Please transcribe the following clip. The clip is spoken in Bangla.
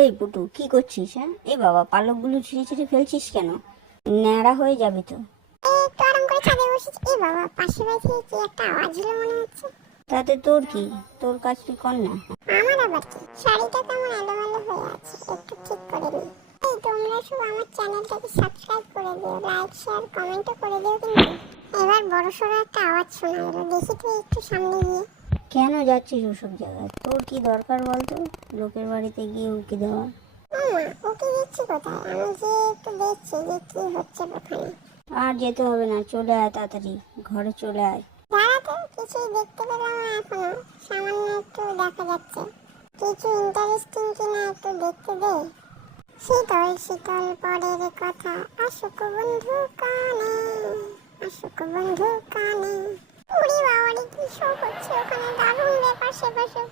এই পুটু কি করছিস হ্যাঁ? এই বাবা পালকগুলো ছিঁড়ে ছিঁড়ে ফেলছিস কেন? ন্যাড়া হয়ে যাবে তো। তাতে তোর কি? তোর কাজ তুই কর না? আমার আবার কি? শাড়িটা কেমন এলোমেলো হয়ে আছে একটু ঠিক করে নি। এই তোমরা সব আমার চ্যানেলটাকে সাবস্ক্রাইব করে দিও লাইক শেয়ার কমেন্টও করে দিও কিন্তু। এবার বড় সড়ো একটা আওয়াজ শোনা গেল। দেখি তুই একটু সামনে গিয়ে। কেন যাচ্ছিস ওসব জায়গায়? তোর কি দরকার বলতো? লোকের বাড়িতে গিয়ে উকি দেওয়া। মামা ওকে দিচ্ছি কোথায়? আমি যে একটু দেখছি যে কি হচ্ছে ওখানে আর যেতে হবে না চলে আয় তাড়াতাড়ি ঘরে চলে আয়। দাঁড়াতে কিছুই দেখতে পেলাম না এখনও। সামান্য একটু দেখা যাচ্ছে। কিছু ইন্টারেস্টিং কিনা একটু দেখতে দে। শীতল শীতল পরের কথা। আসুক বন্ধু কানে আসুক বন্ধু কানে। শো হচ্ছে ওখানে